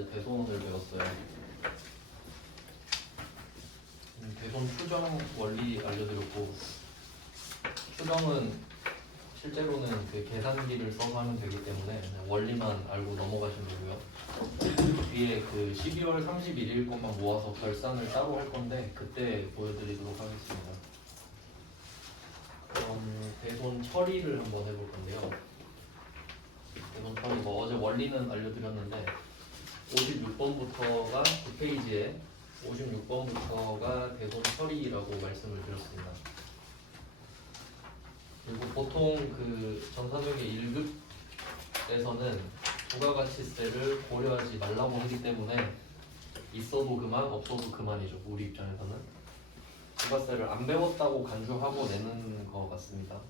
어제 대손을 배웠어요. 대손 추정 원리 알려드렸고, 추정은 실제로는 그 계산기를 써서 하면 되기 때문에 그냥 원리만 알고 넘어가시면 되고요. 뒤에 그 12월 31일 것만 모아서 결산을 따로 할 건데 그때 보여드리도록 하겠습니다. 그럼 대손 처리를 한번 해볼 건데요. 대손 처리 어제 원리는 알려드렸는데 56번부터가 그 페이지에 56번부터가 대손 처리라고 말씀을 드렸습니다. 그리고 보통 그 전산적의 1급에서는 부가가치세를 고려하지 말라고 하기 때문에 있어도 그만 없어도 그만이죠. 우리 입장에서는 부가세를 안 배웠다고 간주하고 내는 것 같습니다.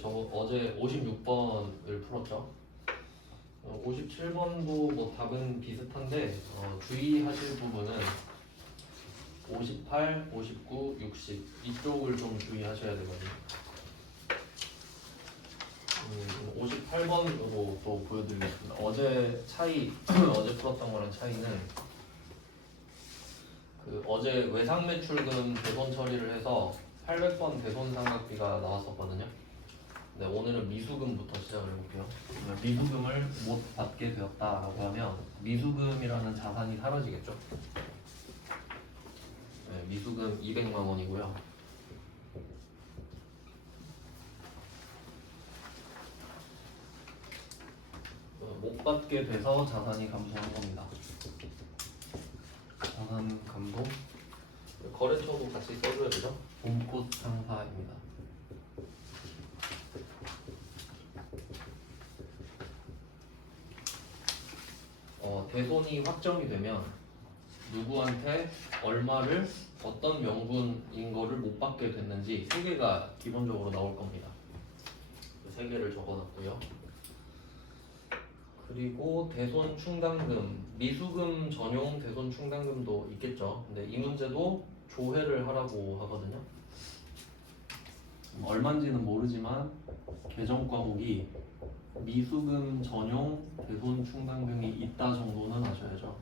저 어제 56번을 풀었죠. 57번도 뭐 답은 비슷한데 주의하실 부분은 58, 59, 60 이쪽을 좀 주의하셔야 되거든요. 58번으로 또 보여드리겠습니다. 어제 어제 풀었던 거랑 차이는 그 어제 외상매출금 대손 처리를 해서 800번 대손 삼각비가 나왔었거든요. 네, 오늘은 미수금부터 시작을 해볼게요. 미수금을 못 받게 되었다라고 하면 미수금이라는 자산이 사라지겠죠. 네, 미수금 200만 원이고요. 못 받게 돼서 자산이 감소한 겁니다. 자산 감소. 거래처도 같이 써줘야 되죠. 봄꽃 상사입니다. 대손이 확정이 되면 누구한테 얼마를 어떤 명분인 거를 못 받게 됐는지 3개가 기본적으로 나올 겁니다. 그 3개를 적어놨고요. 그리고 대손 충당금, 미수금 전용 대손 충당금도 있겠죠. 근데 이 문제도 조회를 하라고 하거든요. 얼마인지는 모르지만 계정 과목이 미수금 전용 대손 충당금이 있다 정도는 아셔야죠.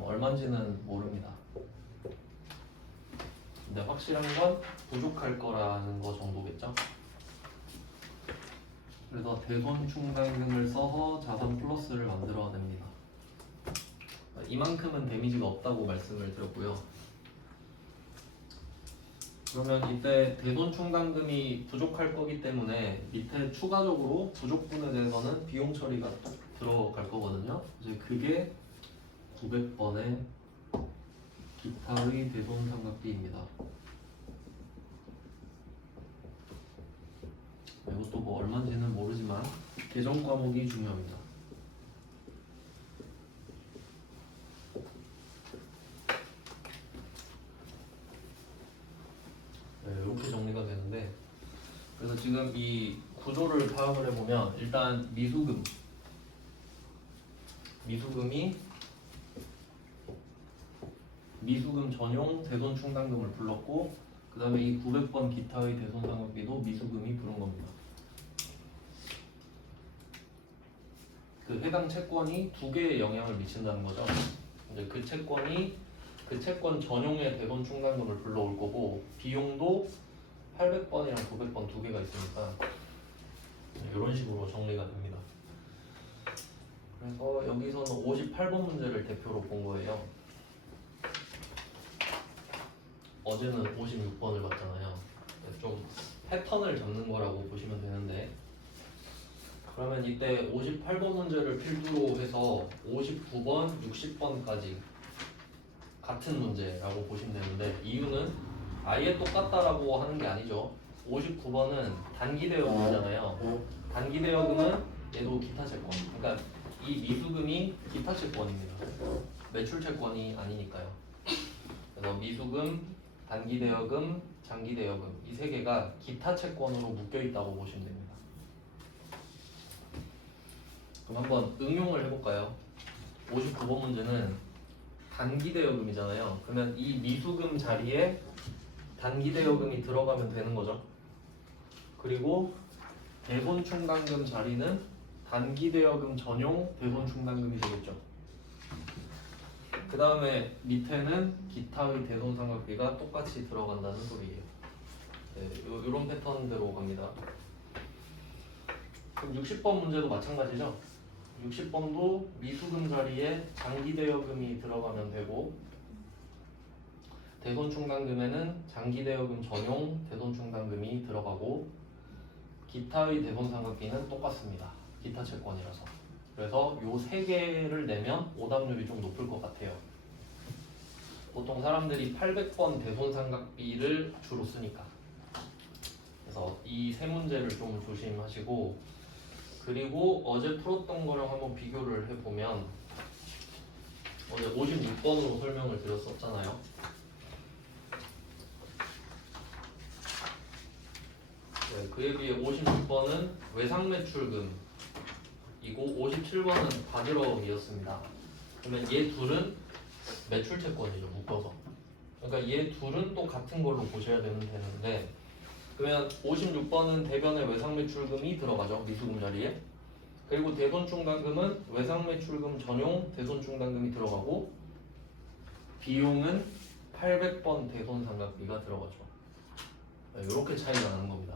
얼마인지는 모릅니다. 근데 확실한 건 부족할 거라는 거 정도겠죠. 그래서 대손 충당금을 써서 자산 플러스를 만들어냅니다. 이만큼은 데미지가 없다고 말씀을 드렸고요. 그러면 이때 대손 충당금이 부족할 거기 때문에 밑에 추가적으로 부족분에 대해서는 비용 처리가 들어갈 거거든요. 이제 그게 900번의 기타의 대손 삼각비입니다. 이것도 뭐 얼마인지는 모르지만 계정 과목이 중요합니다. 네, 이렇게 정리가 되는데, 그래서 지금 이 구조를 파악을 해보면 일단 미수금이 미수금 전용 대손 충당금을 불렀고, 그 다음에 이 900번 기타의 대손 삼각비도 미수금이 부른 겁니다. 그 해당 채권이 2개의 영향을 미친다는 거죠. 이제 그 채권이 그 채권 전용의 대손 충당금을 불러올 거고, 비용도 800번이랑 900번 2개가 있으니까 이런 식으로 정리가 됩니다. 그래서 여기서는 58번 문제를 대표로 본 거예요. 어제는 56번을 봤잖아요. 좀 패턴을 잡는 거라고 보시면 되는데, 그러면 이때 58번 문제를 필두로 해서 59번, 60번까지 같은 문제라고 보시면 되는데, 이유는 아예 똑같다라고 하는 게 아니죠. 59번은 단기 대여금이잖아요. 단기 대여금은 얘도 기타 채권. 그러니까 이 미수금이 기타 채권입니다. 매출 채권이 아니니까요. 그래서 미수금, 단기 대여금, 장기 대여금 이 3개가 기타 채권으로 묶여 있다고 보시면 됩니다. 그럼 한번 응용을 해볼까요? 59번 문제는 단기 대여금이잖아요. 그러면 이 미수금 자리에 단기 대여금이 들어가면 되는 거죠. 그리고 대손 충당금 자리는 단기대여금 전용 대손충당금이 되겠죠. 그 다음에 밑에는 기타의 대손상각비가 똑같이 들어간다는 소리예요. 네, 이런 패턴대로 갑니다. 그럼 60번 문제도 마찬가지죠. 60번도 미수금 자리에 장기대여금이 들어가면 되고, 대손충당금에는 장기대여금 전용 대손충당금이 들어가고, 기타의 대손상각비는 똑같습니다. 기타 채권이라서. 그래서 요 세 개를 내면 오답률이 좀 높을 것 같아요. 보통 사람들이 800번 대손상각비를 주로 쓰니까. 그래서 이 세 문제를 좀 조심하시고, 그리고 어제 풀었던 거랑 한번 비교를 해보면, 어제 56번으로 설명을 드렸었잖아요. 네, 그에 비해 56번은 외상매출금이고 57번은 바드러움이었습니다. 그러면 얘 둘은 매출채권이죠, 묶어서. 그러니까 얘 둘은 또 같은 걸로 보셔야 되는데, 그러면 56번은 대변의 외상매출금이 들어가죠, 미수금 자리에. 그리고 대손충당금은 외상매출금 전용 대손충당금이 들어가고, 비용은 800번 대손상각비가 들어가죠. 이렇게 차이가 나는 겁니다.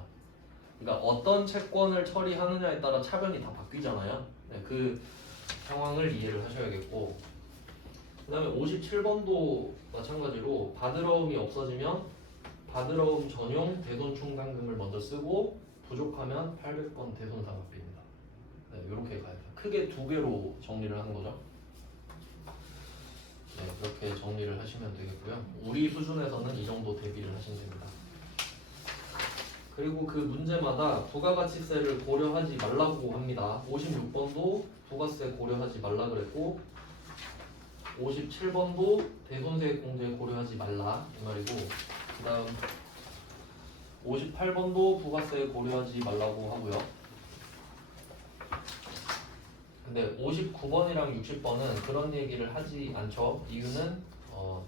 그러니까 어떤 채권을 처리하느냐에 따라 차변이 다 바뀌잖아요. 네, 그 상황을 이해를 하셔야겠고, 그 다음에 57번도 마찬가지로 바드러움이 없어지면 바드러움 전용 대손충당금을 먼저 쓰고, 부족하면 800번 대손상각비입니다. 네, 이렇게 가야 돼요. 크게 두 개로 정리를 하는 거죠. 네, 이렇게 정리를 하시면 되겠고요. 우리 수준에서는 이 정도 대비를 하시면 됩니다. 그리고 그 문제마다 부가가치세를 고려하지 말라고 합니다. 56번도 부가세 고려하지 말라 그랬고, 57번도 대손세액 공제 고려하지 말라 이 말이고, 그 다음 58번도 부가세 고려하지 말라고 하고요. 근데 59번이랑 60번은 그런 얘기를 하지 않죠. 이유는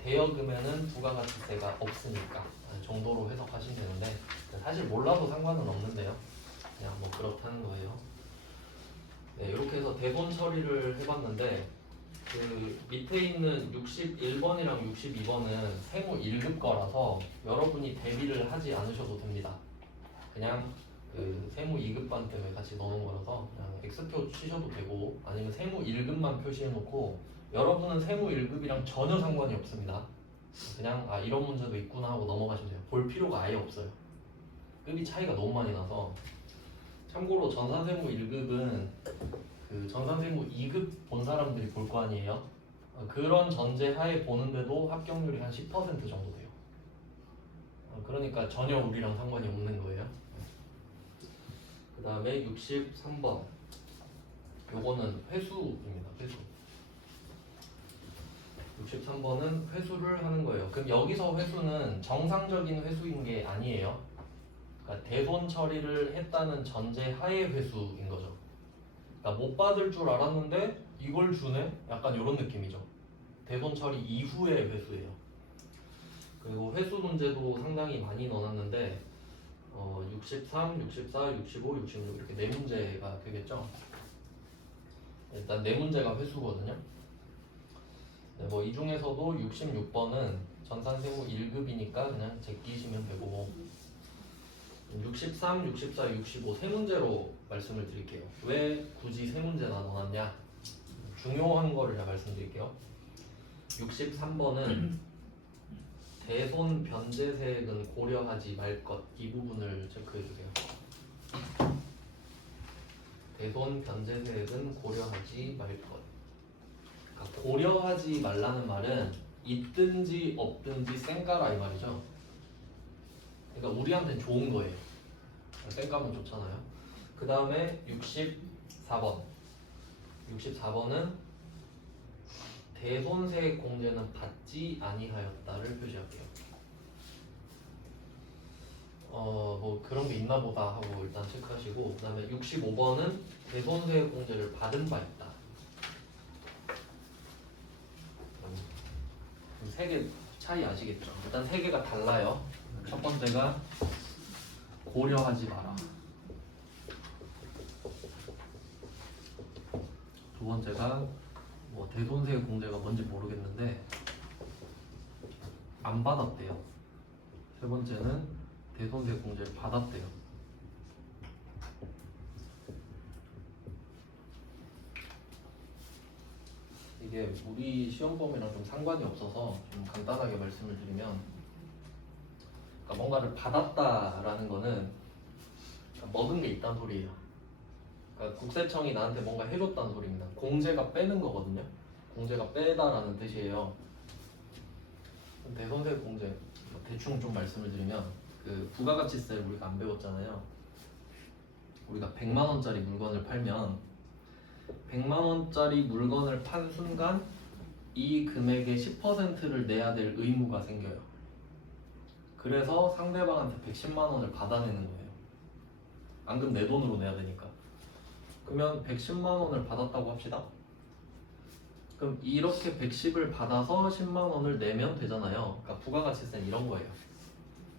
대여금에는 부가가치세가 없으니까 정도로 해석하시면 되는데, 사실 몰라도 상관은 없는데요. 그냥 뭐 그렇다는 거예요. 네, 이렇게 해서 대손 처리를 해봤는데, 그 밑에 있는 61번이랑 62번은 세무 1급 거라서 여러분이 대비를 하지 않으셔도 됩니다. 그냥 그 세무 2급반 때문에 같이 넣는 거라서 그냥 X표 치셔도 되고, 아니면 세무 1급만 표시해 놓고 여러분은 세무 1급이랑 전혀 상관이 없습니다. 그냥 아 이런 문제도 있구나 하고 넘어가시면 돼요. 볼 필요가 아예 없어요. 급이 차이가 너무 많이 나서. 참고로 전산세무 1급은 그 전산세무 2급 본 사람들이 볼 거 아니에요. 그런 전제 하에 보는데도 합격률이 한 10% 정도 돼요. 그러니까 전혀 우리랑 상관이 없는 거예요. 그 다음에 63번, 요거는 회수입니다. 회수. 63번은 회수를 하는 거예요. 그럼 여기서 회수는 정상적인 회수인 게 아니에요. 그러니까 대손 처리를 했다는 전제 하에 회수인 거죠. 그러니까 못 받을 줄 알았는데 이걸 주네? 약간 이런 느낌이죠. 대손 처리 이후의 회수예요. 그리고 회수 문제도 상당히 많이 넣어놨는데 63, 64, 65, 66 이렇게 네 문제가 되겠죠. 일단 네 문제가 회수거든요. 네, 뭐 이 중에서도 66번은 전산세무 1급이니까 그냥 제끼시면 되고, 63, 64, 65 세 문제로 말씀을 드릴게요. 왜 굳이 세 문제나 넣어놨냐? 중요한 거를 제가 말씀드릴게요. 63번은 대손 변제세액은 고려하지 말 것, 이 부분을 체크해 주세요. 대손 변제세액은 고려하지 말 것. 그러니까 고려하지 말라는 말은 있든지 없든지 쌩까라 이 말이죠. 그러니까 우리한테는 좋은 거예요. 쌩까면 좋잖아요. 그 다음에 64번. 64번은 대손세액 공제는 받지 아니하였다를 표시할게요. 뭐 그런 게 있나 보다 하고 일단 체크하시고, 그 다음에 65번은 대손세액 공제를 받은 바 있다. 세 개 차이 아시겠죠? 일단 세 개가 달라요. 첫 번째가 고려하지 마라. 두 번째가 뭐 대손세 공제가 뭔지 모르겠는데 안 받았대요. 세 번째는 대손세 공제를 받았대요. 이게 우리 시험범위랑 좀 상관이 없어서 좀 간단하게 말씀을 드리면, 그러니까 뭔가를 받았다라는 거는 먹은 게 있다는 소리예요. 그러니까 국세청이 나한테 뭔가 해줬다는 소리입니다. 공제가 빼는 거거든요. 공제가 빼다라는 뜻이에요. 대손세 공제 대충 좀 말씀을 드리면, 그 부가가치세를 우리가 안 배웠잖아요. 우리가 100만 원짜리 물건을 팔면 100만 원짜리 물건을 판 순간 이 금액의 10%를 내야 될 의무가 생겨요. 그래서 상대방한테 110만 원을 받아내는 거예요. 안 그럼 내 돈으로 내야 되니까. 그러면 110만 원을 받았다고 합시다. 그럼 이렇게 110을 받아서 10만 원을 내면 되잖아요. 그러니까 부가가치세는 이런 거예요.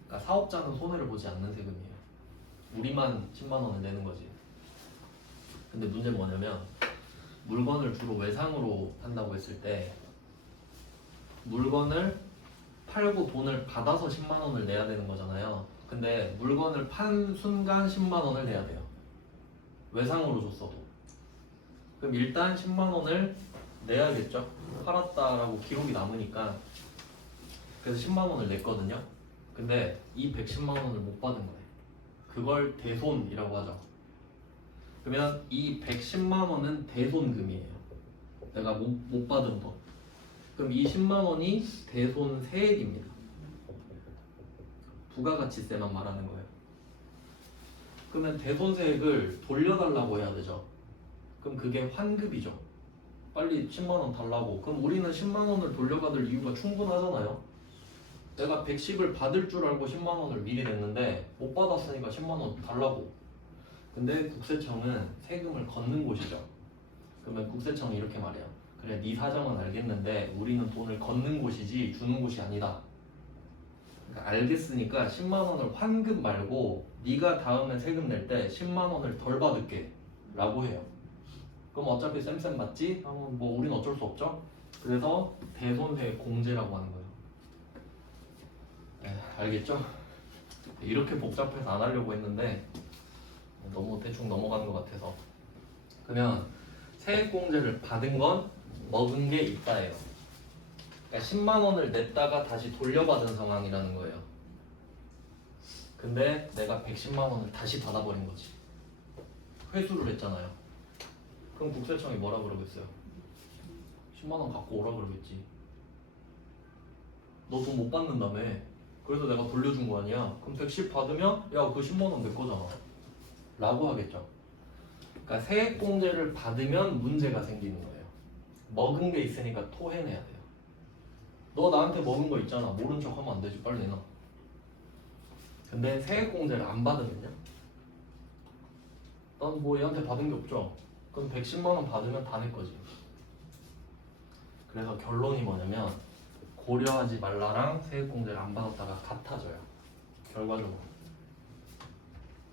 그러니까 사업자는 손해를 보지 않는 세금이에요. 우리만 10만 원을 내는 거지. 근데 문제는 뭐냐면, 물건을 주로 외상으로 한다고 했을 때 물건을 팔고 돈을 받아서 10만 원을 내야 되는 거잖아요. 근데 물건을 판 순간 10만 원을 내야 돼요. 외상으로 줬어도. 그럼 일단 10만 원을 내야겠죠. 팔았다라고 기록이 남으니까. 그래서 10만 원을 냈거든요. 근데 이 110만 원을 못 받은 거예요. 그걸 대손이라고 하죠. 그러면 이 110만 원은 대손금이에요. 내가 못 받은 돈. 그럼 이 10만 원이 대손세액입니다. 부가가치세만 말하는 거예요. 그러면 대손세액을 돌려달라고 해야 되죠. 그럼 그게 환급이죠. 빨리 10만 원 달라고. 그럼 우리는 10만 원을 돌려받을 이유가 충분하잖아요. 내가 110을 받을 줄 알고 10만 원을 미리 냈는데 못 받았으니까 10만 원 달라고. 근데 국세청은 세금을 걷는 곳이죠. 그러면 국세청이 이렇게 말해요. 그래, 네 사정은 알겠는데 우리는 돈을 걷는 곳이지 주는 곳이 아니다. 그러니까 알겠으니까 10만 원을 환급 말고 네가 다음에 세금 낼 때 10만 원을 덜 받을게 라고 해요. 그럼 어차피 쌤쌤 맞지? 뭐 우린 어쩔 수 없죠. 그래서 대손세 공제라고 하는 거예요. 알겠죠? 이렇게 복잡해서 안 하려고 했는데 너무 대충 넘어가는 것 같아서. 그러면 세액공제를 받은 건 먹은 게 있다예요. 그러니까 10만 원을 냈다가 다시 돌려받은 상황이라는 거예요. 근데 내가 110만 원을 다시 받아버린 거지. 회수를 했잖아요. 그럼 국세청이 뭐라 그러겠어요? 10만 원 갖고 오라 그러겠지. 너 돈 못 받는다며. 그래서 내가 돌려준 거 아니야. 그럼 110 받으면 야, 그 10만 원 내 거잖아 라고 하겠죠. 그러니까 세액공제를 받으면 문제가 생기는 거예요. 먹은 게 있으니까 토해내야 돼요. 너 나한테 먹은 거 있잖아. 모른 척 하면 안 되지. 빨리 내놔. 근데 세액공제를 안 받으면요? 난 뭐 얘한테 받은 게 없죠. 그럼 110만 원 받으면 다 내 거지. 그래서 결론이 뭐냐면 고려하지 말라랑 세액공제를 안 받았다가 같아져요. 결과적으로.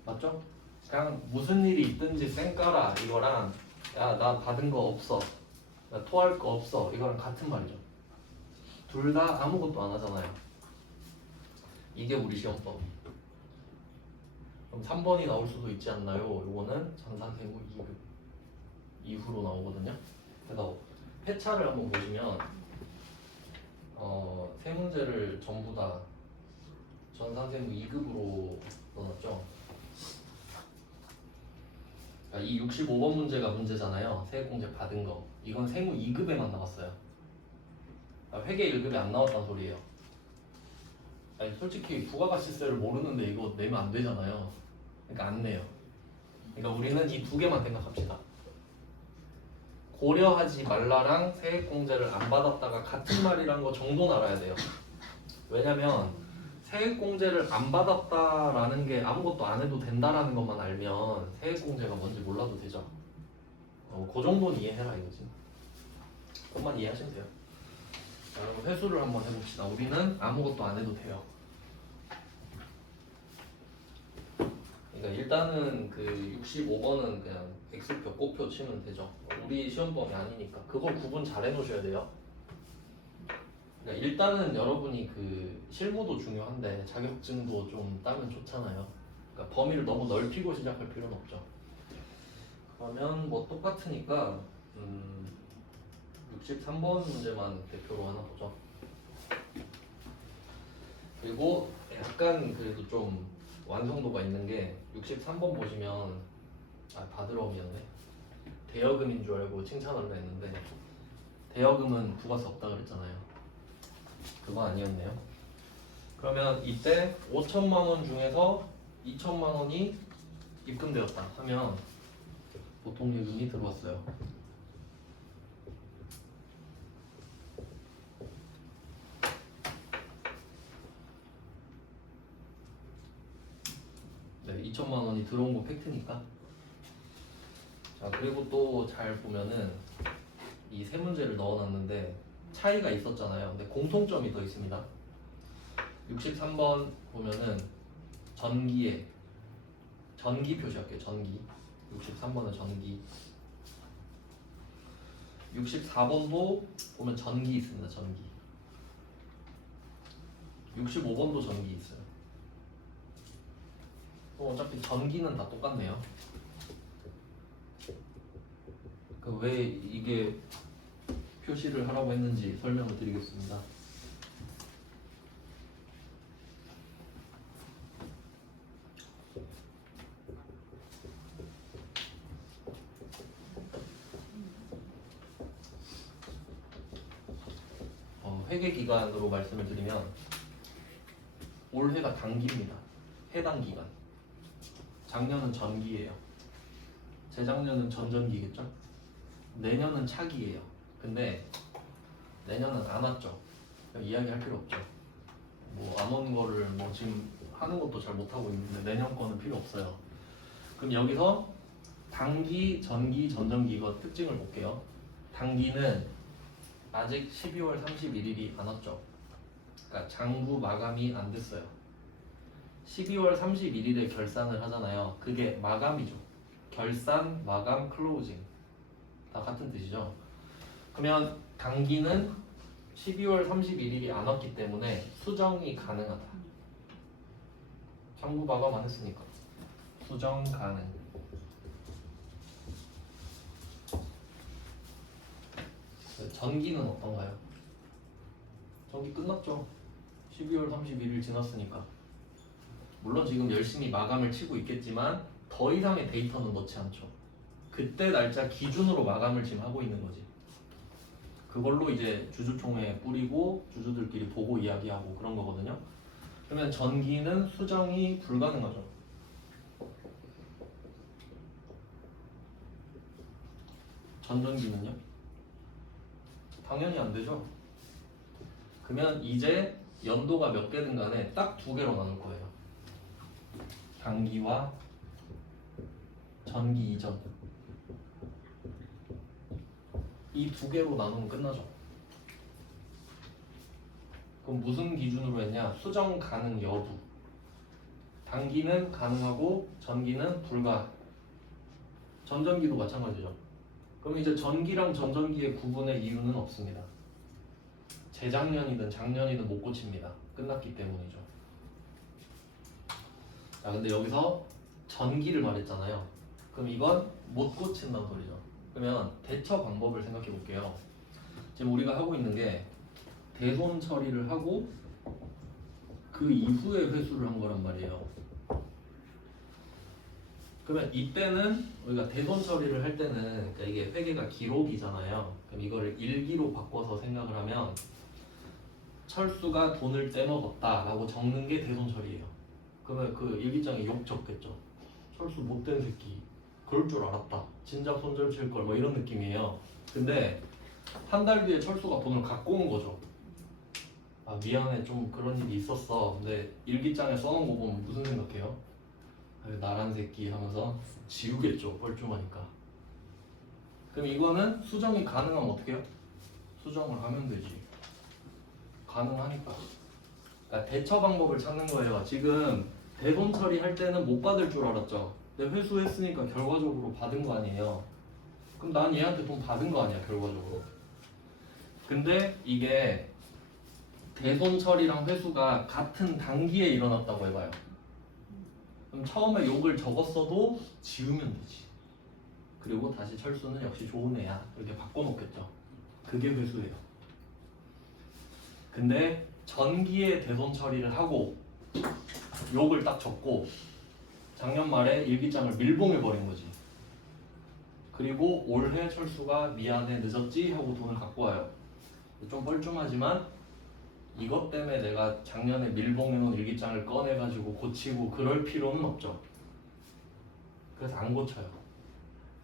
맞죠? 그냥 무슨 일이 있든지 쌩까라 이거랑 야, 나 받은 거 없어, 나 토할 거 없어 이거랑 같은 말이죠. 둘 다 아무것도 안 하잖아요. 이게 우리 시험법. 그럼 3번이 나올 수도 있지 않나요? 요거는 전산세무 2급 이후로 나오거든요. 그래서 회차를 한번 보시면 세 문제를 전부 다 전산세무 2급으로 넣어놨죠. 그러니까 이 65번 문제가 문제잖아요. 세액공제 받은 거. 이건 세무 2급에만 나왔어요. 그러니까 회계 1급에 안 나왔단 소리예요. 아니, 솔직히 부가가치세를 모르는데 이거 내면 안 되잖아요. 그러니까 안 내요. 그러니까 우리는 이 두 개만 생각합시다. 고려하지 말라랑 세액공제를 안 받았다가 같은 말이란 거 정도는 알아야 돼요. 왜냐면 세액공제를 안 받았다라는 게 아무것도 안 해도 된다라는 것만 알면 세액공제가 뭔지 몰라도 되죠. 그 정도는 이해해라 이거지. 그것만 이해하시면 돼요. 자, 그럼 회수를 한번 해봅시다. 우리는 아무것도 안 해도 돼요. 그러니까 일단은 그 65번은 그냥 X표, 꼬표 치면 되죠. 우리 시험범위 아니니까 그걸 구분 잘 해놓으셔야 돼요. 그러니까 일단은 여러분이 그 실무도 중요한데 자격증도 좀 따면 좋잖아요. 그러니까 범위를 너무 넓히고 시작할 필요는 없죠. 그러면 뭐 똑같으니까 63번 문제만 대표로 하나 보죠. 그리고 약간 그래도 좀 완성도가 있는 게 63번 보시면 바드러움이었네. 대여금인 줄 알고 칭찬하려 했는데 대여금은 부가세 없다 그랬잖아요. 그거 아니었네요. 그러면 이때 5천만 원 중에서 2천만 원이 입금되었다 하면 보통 예금이 들어왔어요. 네, 2천만 원이 들어온 거 팩트니까. 자, 그리고 또 잘 보면은 이 세 문제를 넣어놨는데 차이가 있었잖아요. 근데 공통점이 더 있습니다. 63번 보면은 전기 표시할게요. 전기. 63번은 전기. 64번도 보면 전기 있습니다. 전기. 65번도 전기 있어요. 어차피 전기는 다 똑같네요. 왜 이게 표시를 하라고 했는지 설명을 드리겠습니다. 회계 기간으로 말씀을 드리면 올해가 단기입니다. 해당 기간. 작년은 전기예요. 재작년은 전전기겠죠? 내년은 차기예요. 근데 내년은 안 왔죠. 이야기할 필요 없죠. 뭐 안 온 거를 뭐 지금 하는 것도 잘 못하고 있는데 내년 거는 필요 없어요. 그럼 여기서 단기, 전기, 전전기 이거 특징을 볼게요. 단기는 아직 12월 31일이 안 왔죠. 그러니까 장부 마감이 안 됐어요. 12월 31일에 결산을 하잖아요. 그게 마감이죠. 결산, 마감, 클로징 다 같은 뜻이죠. 그러면 단기는 12월 31일이 안 왔기 때문에 수정이 가능하다. 장부 마감 안 했으니까 수정 가능. 전기는 어떤가요? 전기 끝났죠. 12월 31일 지났으니까. 물론 지금 열심히 마감을 치고 있겠지만 더 이상의 데이터는 넣지 않죠. 그때 날짜 기준으로 마감을 지금 하고 있는 거지. 그걸로 이제 주주총회에 뿌리고 주주들끼리 보고 이야기하고 그런 거거든요. 그러면 전기는 수정이 불가능하죠. 전전기는요? 당연히 안 되죠. 그러면 이제 연도가 몇 개든 간에 딱 두 개로 나눌 거예요. 단기와 전기 이전. 이 두 개로 나누면 끝나죠. 그럼 무슨 기준으로 했냐? 수정 가능 여부. 단기는 가능하고 전기는 불가. 전전기도 마찬가지죠. 그럼 이제 전기랑 전전기의 구분의 이유는 없습니다. 재작년이든 작년이든 못 고칩니다. 끝났기 때문이죠. 자, 근데 여기서 전기를 말했잖아요. 그럼 이건 못 고친다는 소리죠. 그러면 대처 방법을 생각해 볼게요. 지금 우리가 하고 있는 게 대손 처리를 하고 그 이후에 회수를 한 거란 말이에요. 그러면 이때는 우리가 대손 처리를 할 때는 그러니까 이게 회계가 기록이잖아요. 그럼 이거를 일기로 바꿔서 생각을 하면 철수가 돈을 떼먹었다 라고 적는 게 대손 처리예요. 그러면 그 일기장에 욕 적겠죠. 철수 못된 새끼. 그럴 줄 알았다. 진작 손절 칠걸 뭐 이런 느낌이에요. 근데 한 달 뒤에 철수가 돈을 갖고 온 거죠. 아 미안해 좀 그런 일이 있었어. 근데 일기장에 써놓은 거 보면 무슨 생각해요? 나란 새끼 하면서 지우겠죠. 뻘쭘하니까. 그럼 이거는 수정이 가능하면 어떻게 해요? 수정을 하면 되지. 가능하니까. 그러니까 대처 방법을 찾는 거예요. 지금 대손 처리할 때는 못 받을 줄 알았죠. 근데 회수했으니까 결과적으로 받은 거 아니에요. 그럼 난 얘한테 돈 받은 거 아니야 결과적으로. 근데 이게 대손 처리랑 회수가 같은 단기에 일어났다고 해봐요. 그럼 처음에 욕을 적었어도 지우면 되지. 그리고 다시 철수는 역시 좋은 애야 이렇게 바꿔놓겠죠. 그게 회수예요. 근데 전기에 대손 처리를 하고 욕을 딱 적고 작년 말에 일기장을 밀봉해버린 거지. 그리고 올해 철수가 미안해 늦었지 하고 돈을 갖고 와요. 좀 뻘쭘하지만 이것 때문에 내가 작년에 밀봉해놓은 일기장을 꺼내가지고 고치고 그럴 필요는 없죠. 그래서 안 고쳐요.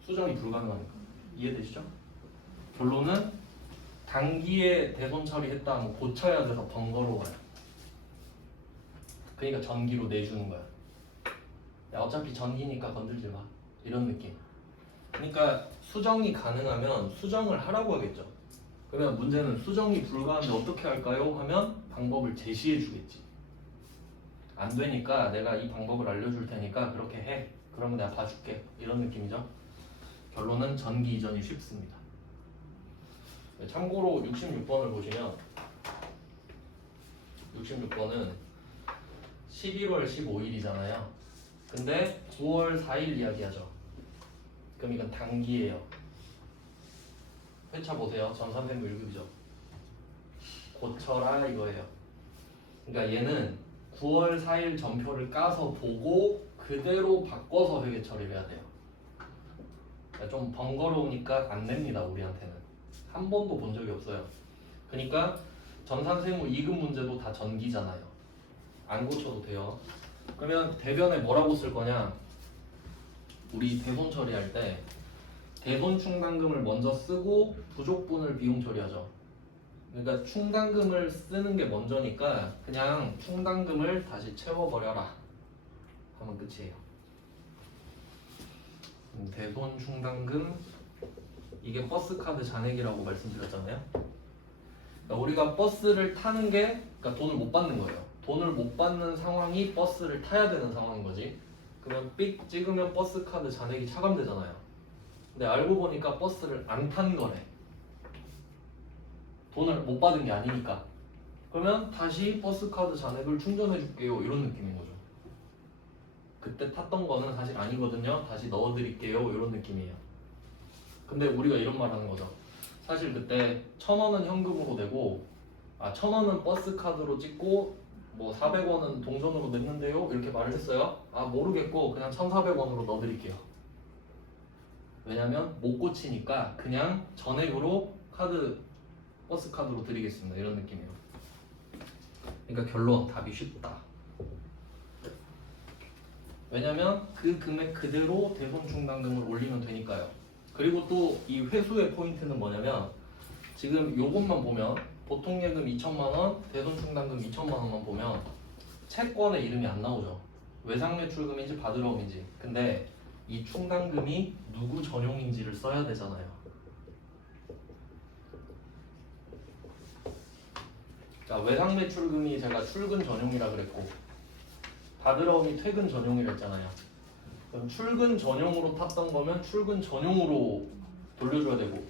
수정이 불가능하니까. 이해되시죠? 결론은 단기에 대손 처리했다 하면 고쳐야 돼서 번거로워요. 그러니까 전기로 내주는 거야. 야, 어차피 전기니까 건들지 마. 이런 느낌. 그러니까 수정이 가능하면 수정을 하라고 하겠죠. 그러면 문제는 수정이 불가한데 어떻게 할까요? 하면 방법을 제시해 주겠지. 안 되니까 내가 이 방법을 알려줄 테니까 그렇게 해. 그러면 내가 봐줄게. 이런 느낌이죠. 결론은 전기 이전이 쉽습니다. 참고로 66번을 보시면 66번은 11월 15일이잖아요. 근데 9월 4일 이야기하죠. 그럼 이건 단기예요. 회차 보세요. 전산생물 1급이죠. 고쳐라 이거예요. 그러니까 얘는 9월 4일 전표를 까서 보고 그대로 바꿔서 회계 처리를 해야 돼요. 그러니까 좀 번거로우니까 안 냅니다. 우리한테는. 한 번도 본 적이 없어요. 그러니까 전산세무 2급 문제도 다 전기잖아요. 안 고쳐도 돼요. 그러면 대변에 뭐라고 쓸 거냐? 우리 대손 처리할 때 대손 충당금을 먼저 쓰고 부족분을 비용 처리하죠. 그러니까 충당금을 쓰는 게 먼저니까 그냥 충당금을 다시 채워버려라 하면 끝이에요. 대손 충당금 이게 버스카드 잔액이라고 말씀드렸잖아요. 그러니까 우리가 버스를 타는 게 그러니까 돈을 못 받는 거예요. 돈을 못 받는 상황이 버스를 타야 되는 상황인 거지. 그러면 삑 찍으면 버스카드 잔액이 차감되잖아요. 근데 알고 보니까 버스를 안 탄 거래. 돈을 못 받은 게 아니니까. 그러면 다시 버스카드 잔액을 충전해 줄게요. 이런 느낌인 거죠. 그때 탔던 거는 사실 아니거든요. 다시 넣어드릴게요. 이런 느낌이에요. 근데 우리가 이런 말 하는 거죠. 사실 그때 1,000원은 현금으로 내고 1,000원은 버스카드로 찍고 뭐 400원은 동전으로 냈는데요. 이렇게 말을 했어요. 모르겠고 그냥 1,400원으로 넣어드릴게요. 왜냐면 못 고치니까 그냥 전액으로 버스 카드로 드리겠습니다. 이런 느낌이에요. 그러니까 결론 답이 쉽다. 왜냐면 그 금액 그대로 대손 충당금을 올리면 되니까요. 그리고 또 이 회수의 포인트는 뭐냐면 지금 요것만 보면 보통 예금 2천만 원, 대손 충당금 2천만 원만 보면 채권에 이름이 안 나오죠. 외상 매출금인지 받으러움인지. 근데 이 충당금이 누구 전용인지를 써야 되잖아요. 자, 외상 매출금이 제가 출근 전용이라 그랬고 받으러움이 퇴근 전용이라 했잖아요. 그럼 출근 전용으로 탔던 거면 출근 전용으로 돌려줘야 되고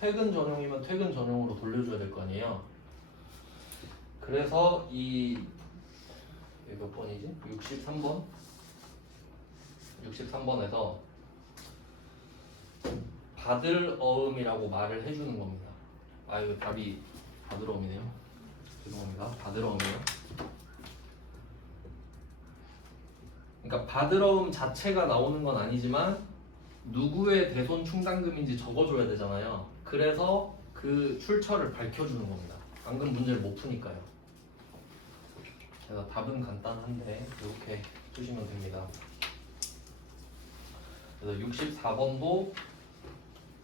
퇴근 전용이면 퇴근 전용으로 돌려줘야 될 거 아니에요. 그래서 이게 몇 번이지? 63번? 63번에서 받을 어음이라고 말을 해주는 겁니다. 이거 답이 받을 어음이네요. 죄송합니다. 받을 어음이에요. 그러니까 받을 어음 자체가 나오는 건 아니지만 누구의 대손 충당금인지 적어줘야 되잖아요. 그래서 그 출처를 밝혀주는 겁니다. 방금 문제를 못 푸니까요. 그래서 답은 간단한데 이렇게 주시면 됩니다. 그래서 64번도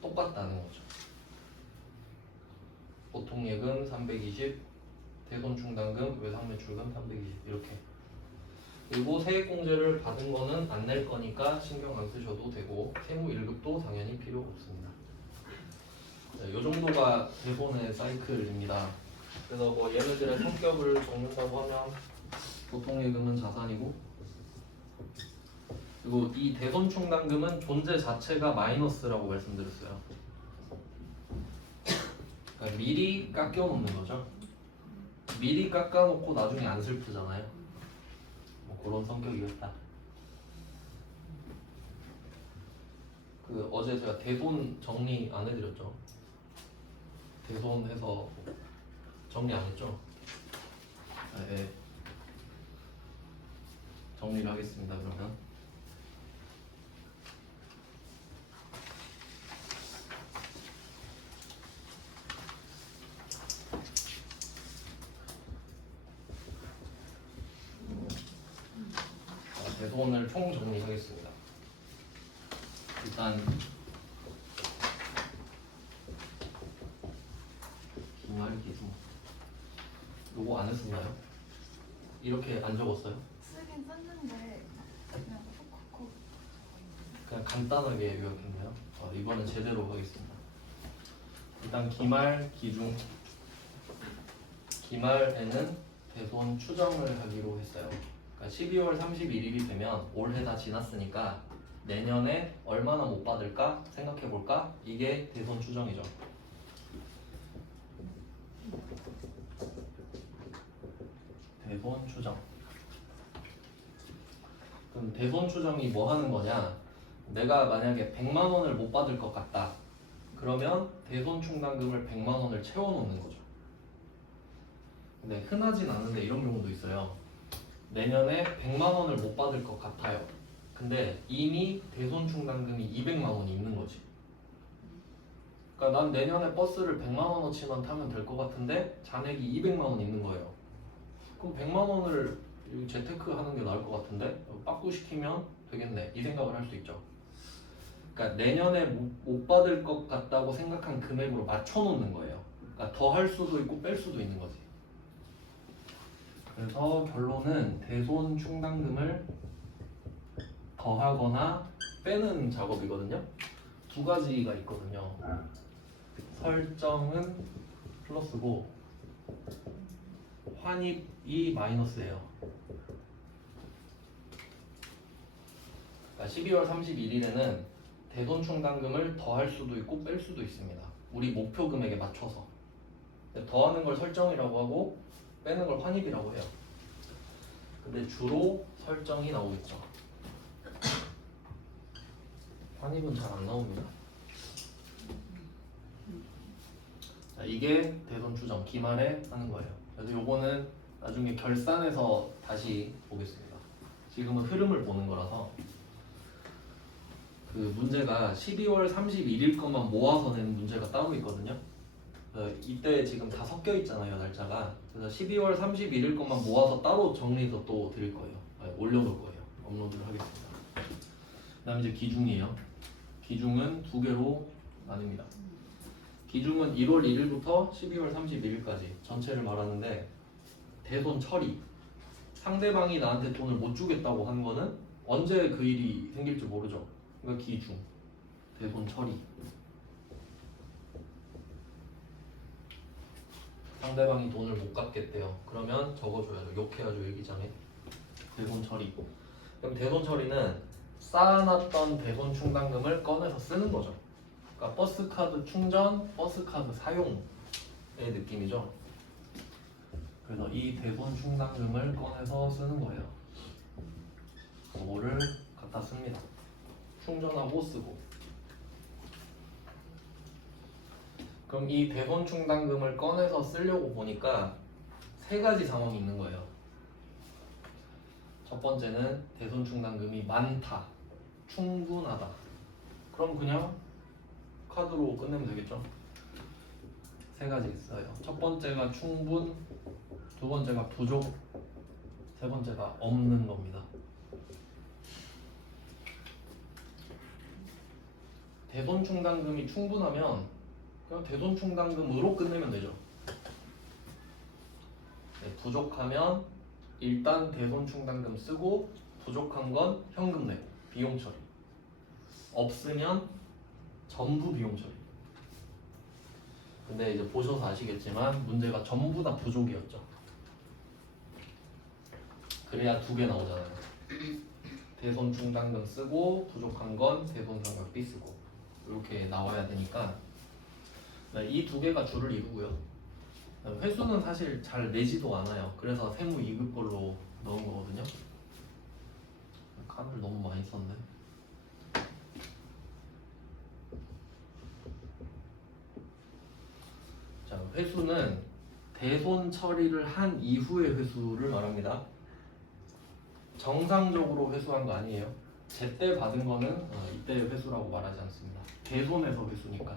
똑같다는 거죠. 보통 예금 320, 대손 충당금, 외상 매출금 320 이렇게. 그리고 세액공제를 받은 거는 안 낼 거니까 신경 안 쓰셔도 되고 세무 1급도 당연히 필요 없습니다. 이 정도가 대본의 사이클입니다. 그래서 뭐 얘네들의 성격을 적는다고 하면 보통예금은 자산이고, 그리고 이 대손충당금은 존재 자체가 마이너스라고 말씀드렸어요. 그러니까 미리 깎여놓는 거죠. 미리 깎아놓고 나중에 안 슬프잖아요. 뭐 그런 성격이겠다. 그 어제 제가 대손 정리 안 해드렸죠. 대손해서 정리 안 했죠. 네. 정리를 하겠습니다. 그러면 대손을 총 정리하겠습니다. 일단 기말 기준 요거 안 했었나요? 이렇게 안 적었어요? 쓰긴 썼는데 그냥 콕콕콕 그냥 간단하게 요약했네요. 이번엔 제대로 하겠습니다. 일단 기말 기중 기말에는 대손 추정을 하기로 했어요. 그러니까 12월 31일이 되면 올해 다 지났으니까 내년에 얼마나 못 받을까 생각해 볼까? 이게 대손 추정이죠. 대손 추정. 그럼 대손 추정이 뭐 하는 거냐? 내가 만약에 100만 원을 못 받을 것 같다. 그러면 대손 충당금을 100만 원을 채워 놓는 거죠. 근데 흔하진 않은데 이런 경우도 있어요. 내년에 100만 원을 못 받을 것 같아요. 근데 이미 대손 충당금이 200만 원이 있는 거지. 그러니까 난 내년에 버스를 100만 원어치만 타면 될 것 같은데 잔액이 200만 원 있는 거예요. 그럼 100만 원을 재테크 하는 게 나을 것 같은데 빠꾸시키면 되겠네 이 생각을 할 수 있죠. 그러니까 내년에 못 받을 것 같다고 생각한 금액으로 맞춰 놓는 거예요. 그러니까 더 할 수도 있고 뺄 수도 있는 거지. 그래서 결론은 대손 충당금을 더하거나 빼는 작업이거든요. 두 가지가 있거든요. 설정은 플러스고 환입이 마이너스예요. 그러니까 12월 31일에는 대손 충당금을 더할 수도 있고 뺄 수도 있습니다. 우리 목표 금액에 맞춰서. 더하는 걸 설정이라고 하고 빼는 걸 환입이라고 해요. 근데 주로 설정이 나오겠죠. 환입은 잘 안 나옵니다. 자, 이게 대손 추정 기말에 하는 거예요. 그래서 요거는 나중에 결산해서 다시 보겠습니다. 지금은 흐름을 보는 거라서. 그 문제가 12월 31일 것만 모아서 낸 문제가 따로 있거든요. 이때 지금 다 섞여 있잖아요, 날짜가. 그래서 12월 31일 것만 모아서 따로 정리해서 또 드릴 거예요. 올려놓을 거예요. 업로드를 하겠습니다. 그 다음에 이제 기중이에요. 기중은 두 개로 나뉩니다. 기중은 1월 1일부터 12월 31일까지 전체를 말하는데 대손 처리. 상대방이 나한테 돈을 못 주겠다고 한 거는 언제 그 일이 생길지 모르죠. 그러니까 기중, 대손 처리. 상대방이 돈을 못 갚겠대요. 그러면 적어줘야죠. 욕해야죠, 일기장에. 대손 처리. 그럼 대손 처리는 쌓아놨던 대손 충당금을 꺼내서 쓰는 거죠. 그러니까 버스카드 충전, 버스카드 사용의 느낌이죠. 그래서 이 대손 충당금을 꺼내서 쓰는 거예요. 그거를 갖다 씁니다. 충전하고 쓰고. 그럼 이 대손 충당금을 꺼내서 쓰려고 보니까 세 가지 상황이 있는 거예요. 첫 번째는 대손 충당금이 많다, 충분하다. 그럼 그냥 카드로 끝내면 되겠죠. 세 가지 있어요. 첫 번째가 충분, 두 번째가 부족, 세 번째가 없는 겁니다. 대손 충당금이 충분하면 그냥 대손 충당금으로 끝내면 되죠. 네, 부족하면 일단 대손 충당금 쓰고 부족한 건 현금 내고 비용 처리. 없으면 전부 비용 처리. 근데 이제 보셔서 아시겠지만 문제가 전부 다 부족이었죠. 그래야 두 개 나오잖아요. 대손 충당금 쓰고 부족한 건 대손 삼각비 쓰고 이렇게 나와야 되니까 이 두 개가 주를 이루고요. 회수는 사실 잘 내지도 않아요. 그래서 세무 2급별로 넣은 거거든요. 칸을 너무 많이 썼네. 자, 회수는 대손 처리를 한 이후의 회수를 말합니다. 정상적으로 회수한 거 아니에요. 제때 받은 거는 이때의 회수라고 말하지 않습니다. 대손에서 회수니까.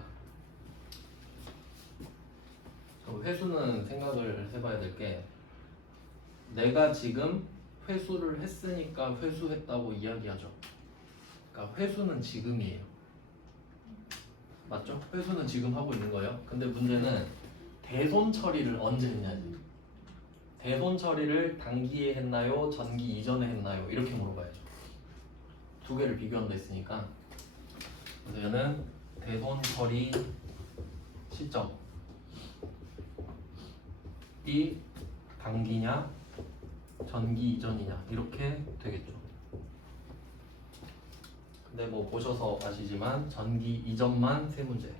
회수는 생각을 해봐야 될 게 내가 지금 회수를 했으니까 회수했다고 이야기하죠. 그러니까 회수는 지금이에요. 맞죠? 회수는 지금 하고 있는 거예요. 근데 문제는 대손 처리를 언제 했냐지. 대손 처리를 단기에 했나요? 전기 이전에 했나요? 이렇게 물어봐야죠. 두 개를 비교한다 했으니까. 그래서 얘는 대손 처리 시점 이 단기냐 전기 이전이냐 이렇게 되겠죠. 근데 뭐 보셔서 아시지만 전기 이전만 세 문제.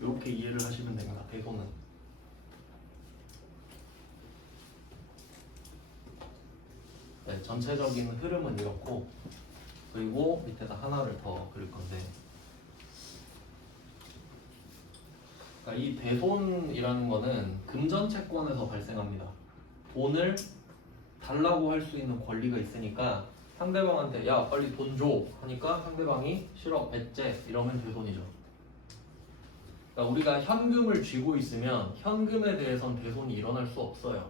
이렇게 이해를 하시면 됩니다. 대손은. 네, 전체적인 흐름은 이렇고 그리고 밑에다 하나를 더 그릴 건데 그러니까 이 대손이라는 거는 금전채권에서 발생합니다. 돈을 달라고 할 수 있는 권리가 있으니까 상대방한테 야 빨리 돈 줘 하니까 상대방이 싫어 배째 이러면 대손이죠. 그러니까 우리가 현금을 쥐고 있으면 현금에 대해선 대손이 일어날 수 없어요.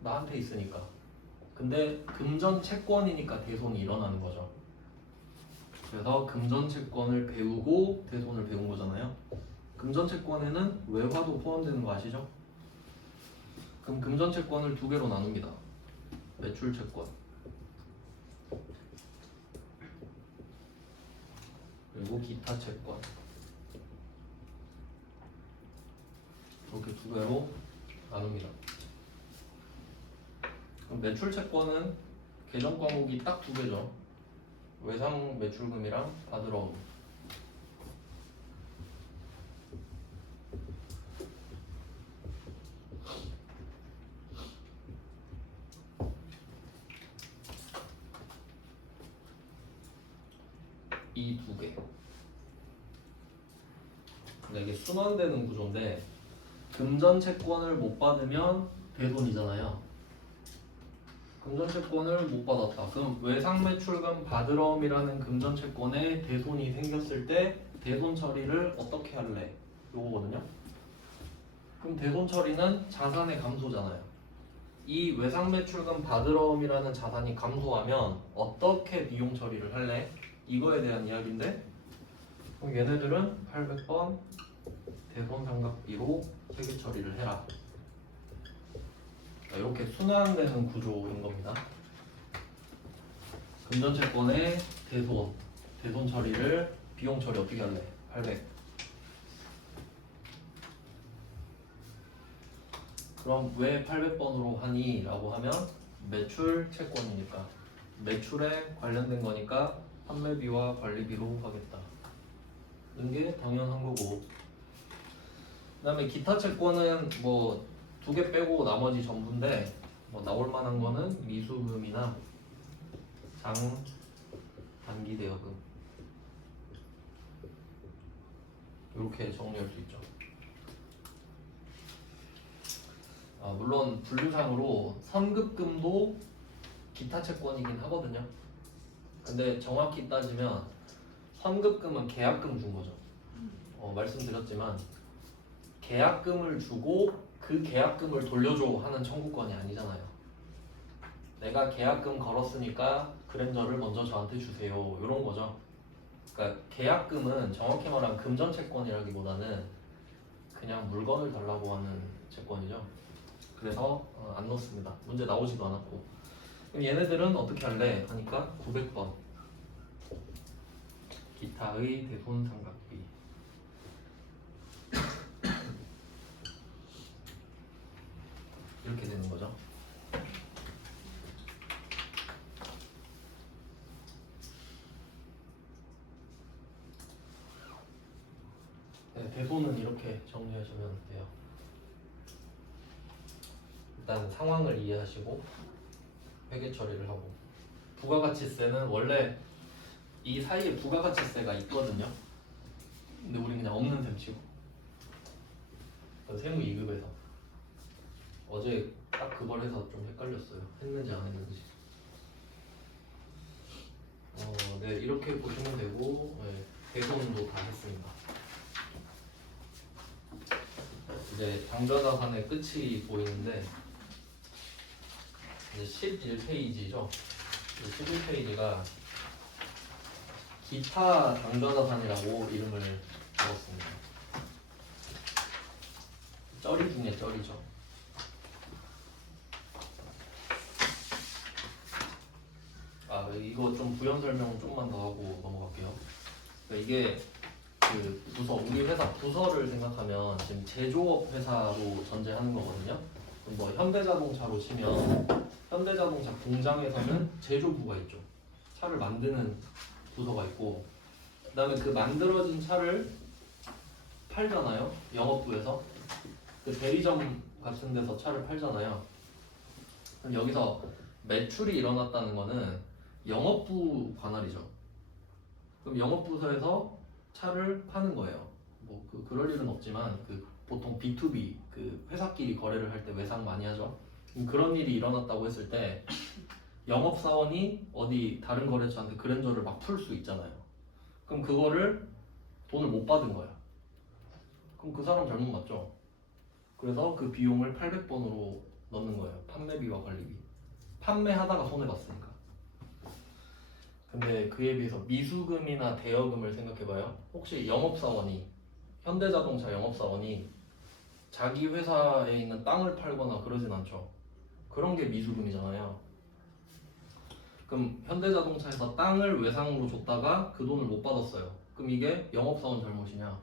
나한테 있으니까. 근데 금전채권이니까 대손이 일어나는 거죠. 그래서 금전채권을 배우고 대손을 배운 거잖아요. 금전채권에는 외화도 포함되는 거 아시죠? 그럼 금전채권을 두 개로 나눕니다. 매출채권 그리고 기타채권 이렇게 두 개로 나눕니다. 그럼 매출채권은 계정 과목이 딱 두 개죠. 외상 매출금이랑 바드러움. 이 두 개. 근데 이게 순환되는 구조인데 금전채권을 못 받으면 대손이잖아요. 금전채권을 못 받았다. 그럼 외상매출금 바드러움이라는 금전채권에 대손이 생겼을 때 대손 처리를 어떻게 할래? 요거거든요. 그럼 대손 처리는 자산의 감소잖아요. 이 외상매출금 바드러움이라는 자산이 감소하면 어떻게 비용 처리를 할래? 이거에 대한 이야기인데 그럼 얘네들은 800번 대손 삼각비로 세계 처리를 해라. 이렇게 순환되는 구조인 겁니다. 금전채권의 대손 처리를 비용 처리 어떻게 할래? 800. 그럼 왜 800번으로 하니? 라고 하면 매출 채권이니까 매출에 관련된 거니까 판매비와 관리비로 하겠다. 이런 게 당연한 거고 그 다음에 기타 채권은 뭐 두 개 빼고 나머지 전부인데 뭐 나올 만한 거는 미수금이나 장 단기 대여금 이렇게 정리할 수 있죠. 물론 분류상으로 선급금도 기타 채권이긴 하거든요. 근데 정확히 따지면 선급금은 계약금 준 거죠. 말씀드렸지만 계약금을 주고 그 계약금을 돌려줘 하는 청구권이 아니잖아요. 내가 계약금 걸었으니까 그랜저를 먼저 저한테 주세요. 이런 거죠. 그러니까 계약금은 정확히 말하면 금전채권이라기보다는 그냥 물건을 달라고 하는 채권이죠. 그래서 안 넣습니다. 문제 나오지도 않았고. 그럼 얘네들은 어떻게 할래? 하니까 900번 기타의 대손 삼각비 이렇게 되는 거죠. 네, 대본은 이렇게 정리하시면 돼요. 일단 상황을 이해하시고 회계 처리를 하고, 부가가치세는 원래 이 사이에 부가가치세가 있거든요. 근데 우리 그냥 없는 셈 치고, 세무 2급에서 어제 딱 그걸 해서 좀 헷갈렸어요. 했는지 안 했는지. 네, 이렇게 보시면 되고, 네, 대본도 다 했습니다. 이제 당좌자산의 끝이 보이는데, 이제 11페이지죠. 11페이지가 기타 당좌자산이라고 이름을 적었습니다. 쩌리 중에 쩌리죠. 이거 좀 부연 설명 조금만 더 하고 넘어갈게요. 그러니까 이게 그 부서, 우리 회사 부서를 생각하면 지금 제조업 회사로 전제하는 거거든요. 뭐 현대자동차로 치면 현대자동차 공장에서는 제조부가 있죠. 차를 만드는 부서가 있고, 그다음에 그 만들어진 차를 팔잖아요. 영업부에서 그 대리점 같은 데서 차를 팔잖아요. 그럼 여기서 매출이 일어났다는 거는 영업부 관할이죠. 그럼 영업부서에서 차를 파는 거예요. 뭐 그럴 일은 없지만 보통 B2B 그 회사끼리 거래를 할 때 외상 많이 하죠. 그런 일이 일어났다고 했을 때 영업사원이 어디 다른 거래처한테 그랜저를 막 풀 수 있잖아요. 그럼 그거를 돈을 못 받은 거야. 그럼 그 사람 잘못 맞죠? 그래서 그 비용을 800번으로 넣는 거예요. 판매비와 관리비. 판매하다가 손해봤으니까. 근데 그에 비해서 미수금이나 대여금을 생각해봐요. 혹시 영업사원이, 현대자동차 영업사원이 자기 회사에 있는 땅을 팔거나 그러진 않죠. 그런 게 미수금이잖아요. 그럼 현대자동차에서 땅을 외상으로 줬다가 그 돈을 못 받았어요. 그럼 이게 영업사원 잘못이냐?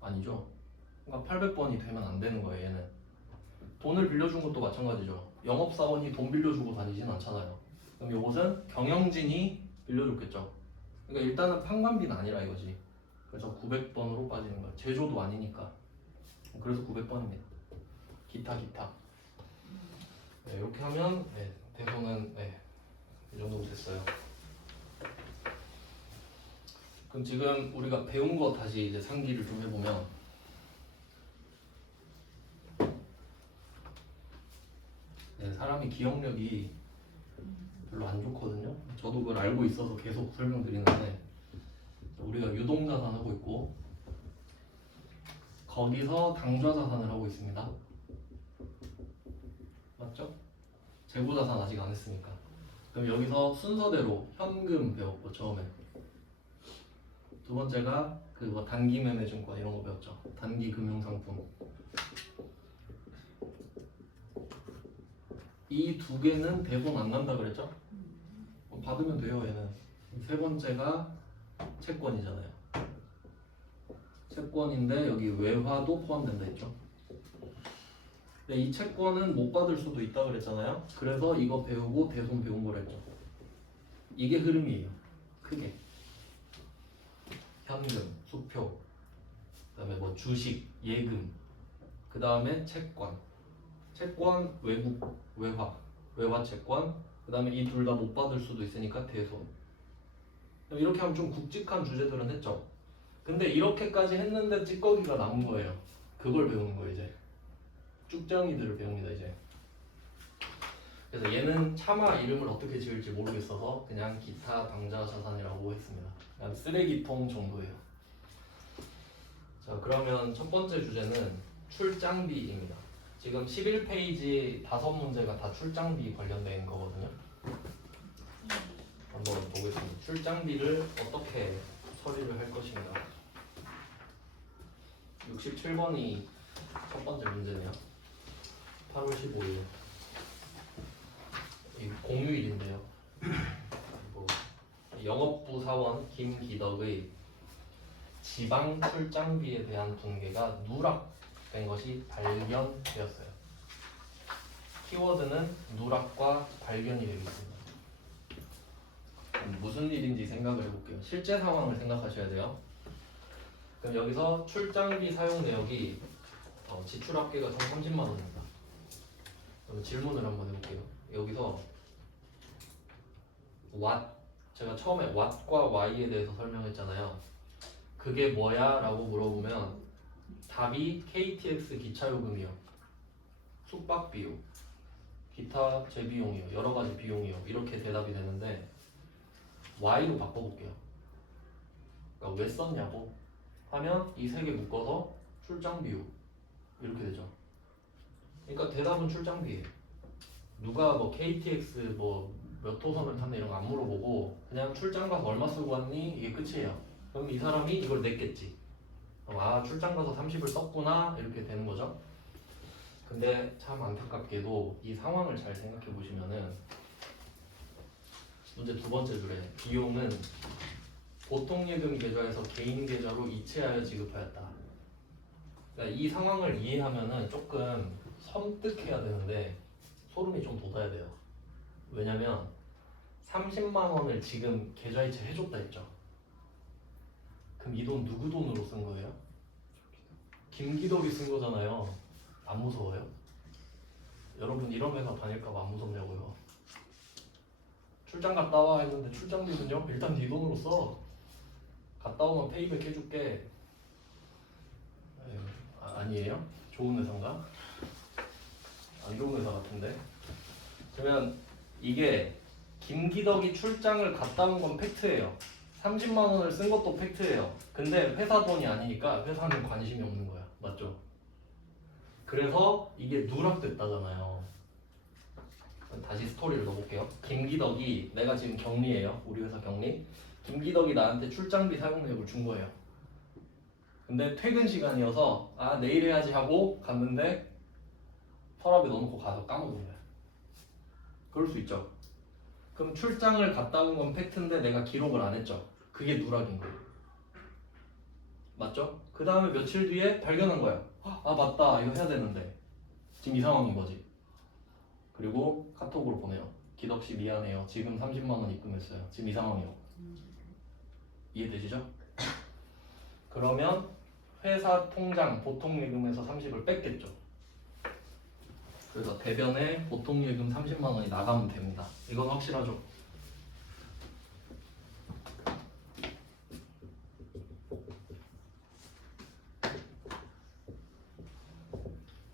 아니죠. 그러니까 800번이 되면 안 되는 거예요, 얘는. 돈을 빌려준 것도 마찬가지죠. 영업사원이 돈 빌려주고 다니진 않잖아요. 그럼 이것은 경영진이 빌려줬겠죠. 그러니까 일단은 판관비는 아니라 이거지. 그래서 900번으로 빠지는 거야. 제조도 아니니까. 그래서 900번입니다. 기타. 네, 이렇게 하면 네, 대본은 이 정도 됐어요. 그럼 지금 우리가 배운 거 다시 이제 상기를 좀 해보면, 네, 사람이 기억력이 별로 안 좋거든요. 저도 그걸 알고 있어서 계속 설명드리는데, 우리가 유동자산 하고 있고 거기서 당좌자산을 하고 있습니다. 맞죠? 재고자산 아직 안 했으니까. 그럼 여기서 순서대로 현금 배웠고 처음에, 두 번째가 그 뭐 단기 매매증권 이런 거 배웠죠. 단기 금융상품. 이 두 개는 대본 안 난다 그랬죠? 받으면 돼요, 얘는. 세 번째가 채권이잖아요. 채권인데 여기 외화도 포함된다 했죠. 근데 이 채권은 못 받을 수도 있다 그랬잖아요. 그래서 이거 배우고 대손 배운 거랬죠. 이게 흐름이에요. 크게. 현금, 수표, 그다음에 뭐 주식, 예금, 그 다음에 채권, 외국, 외화 채권, 그 다음에 이 둘 다 못 받을 수도 있으니까 대손. 이렇게 하면 좀 굵직한 주제들은 했죠. 근데 이렇게까지 했는데 찌꺼기가 남은 거예요. 그걸 배우는 거예요, 이제. 쭉정이들을 배웁니다, 이제. 그래서 얘는 차마 이름을 어떻게 지을지 모르겠어서 그냥 기타 당좌 자산이라고 했습니다. 그냥 쓰레기통 정도예요. 자, 그러면 첫 번째 주제는 출장비입니다. 지금 11페이지 5문제가 다 출장비 관련된 거거든요. 한번 보겠습니다. 출장비를 어떻게 처리를 할 것인가. 67번이 첫 번째 문제네요. 8월 15일. 이 공휴일인데요. 영업부 사원 김기덕의 지방 출장비에 대한 통계가 누락된 것이 발견되었어요. 키워드는 누락과 발견이 되겠습니다. 무슨 일인지 생각을 해볼게요. 실제 상황을 생각하셔야 돼요. 그럼 여기서 출장비 사용 내역이 지출 합계가 총 30만 원입니다. 그럼 질문을 한번 해볼게요. 여기서 what 제가 처음에 what과 why에 대해서 설명했잖아요. 그게 뭐야? 라고 물어보면 답이 KTX 기차 요금이요, 숙박 비용, 기타 재비용이요, 여러 가지 비용이요, 이렇게 대답이 되는데 Y로 바꿔볼게요. 그러니까 왜 썼냐고 하면 이 세 개 묶어서 출장 비용 이렇게 되죠. 그러니까 대답은 출장비예요. 누가 뭐 KTX 뭐 몇 호선을 탔네 이런 거 안 물어보고 그냥 출장 가서 얼마 쓰고 왔니? 이게 끝이에요. 그럼 이 사람이 이걸 냈겠지. 아, 출장 가서 30을 썼구나 이렇게 되는 거죠. 근데 참 안타깝게도 이 상황을 잘 생각해 보시면은 문제 두 번째 줄에 비용은 보통예금 계좌에서 개인 계좌로 이체하여 지급하였다. 그러니까 이 상황을 이해하면은 조금 섬뜩해야 되는데 소름이 좀 돋아야 돼요. 왜냐면 30만 원을 지금 계좌 이체 해줬다 했죠. 그럼 이 돈 누구 돈으로 쓴 거예요? 김기덕이 쓴 거잖아요. 안 무서워요? 여러분 이런 회사 다닐까봐 안 무섭냐고요? 출장 갔다 와 했는데 출장비는요? 일단 네 돈으로 써. 갔다 오면 페이백 해줄게. 아니에요? 좋은 회사인가? 안 좋은 회사 같은데? 그러면 이게 김기덕이 출장을 갔다 온 건 팩트예요. 30만 원을 쓴 것도 팩트예요. 근데 회사 돈이 아니니까 회사는 관심이 없는 거야. 맞죠? 그래서 이게 누락됐다잖아요. 다시 스토리를 넣어볼게요. 김기덕이, 내가 지금 격리예요. 우리 회사 격리. 김기덕이 나한테 출장비 사용 내역을 준 거예요. 근데 퇴근 시간이어서 아 내일 해야지 하고 갔는데 서랍에 넣어놓고 가서 까먹은 거야. 그럴 수 있죠. 그럼 출장을 갔다 온 건 팩트인데 내가 기록을 안 했죠. 그게 누락인 거예요. 맞죠? 그 다음에 며칠 뒤에 발견한 거야. 아 맞다, 이거 해야 되는데 지금 이 상황인 거지. 그리고 카톡으로 보내요. 기덕씨 미안해요. 지금 30만 원 입금했어요. 지금 이 상황이요. 이해되시죠? 그러면 회사 통장 보통예금에서 30을 뺐겠죠. 그래서 대변에 보통예금 30만 원이 나가면 됩니다. 이건 확실하죠?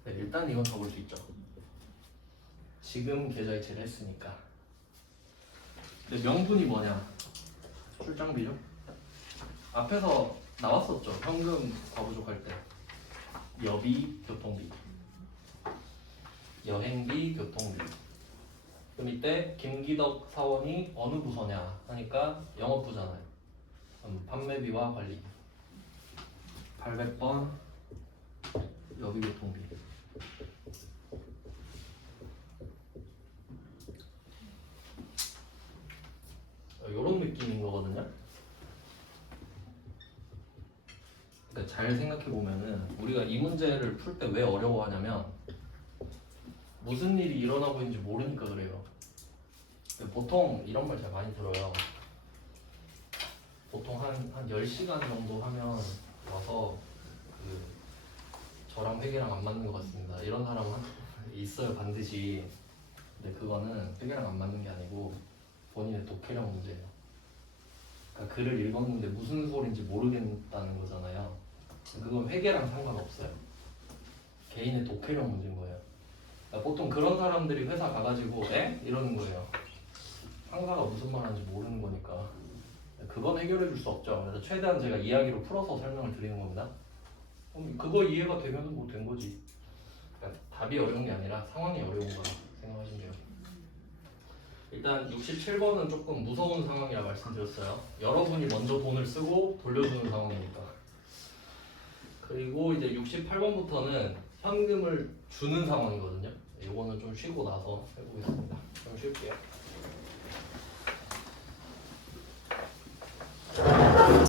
네, 일단 이건 적을 수 있죠. 지금 계좌이체를 했으니까. 근데 명분이 뭐냐? 출장비죠? 앞에서 나왔었죠. 현금 과부족할 때 여비, 교통비, 여행비, 교통비. 그럼 이때 김기덕 사원이 어느 부서냐 하니까 영업부잖아요. 그럼 판매비와 관리 800번 여비, 교통비. 이런 느낌인 거거든요. 그러니까 잘 생각해 보면은 우리가 이 문제를 풀 때 왜 어려워하냐면 무슨 일이 일어나고 있는지 모르니까 그래요. 보통 이런 말 잘 많이 들어요. 보통 한 10시간 정도 하면 와서 저랑 회계랑 안 맞는 것 같습니다. 이런 사람은 있어요, 반드시. 근데 그거는 회계랑 안 맞는 게 아니고 본인의 독해력 문제예요. 그러니까 글을 읽었는데 무슨 소린지 모르겠다는 거잖아요. 그건 회계랑 상관없어요. 개인의 독해력 문제인 거예요. 그러니까 보통 그런 사람들이 회사 가가지고 에? 이러는 거예요. 상사가 무슨 말 하는지 모르는 거니까. 그건 해결해 줄 수 없죠. 그래서 최대한 제가 이야기로 풀어서 설명을 드리는 겁니다. 그거 이해가 되면 뭐 된 거지. 그러니까 답이 어려운 게 아니라 상황이 어려운 거라 생각하시면 돼요. 일단 67번은 조금 무서운 상황이라 말씀드렸어요. 여러분이 먼저 돈을 쓰고 돌려주는 상황이니까. 그리고 이제 68번부터는 현금을 주는 상황이거든요. 이거는 좀 쉬고 나서 해보겠습니다. 좀 쉴게요.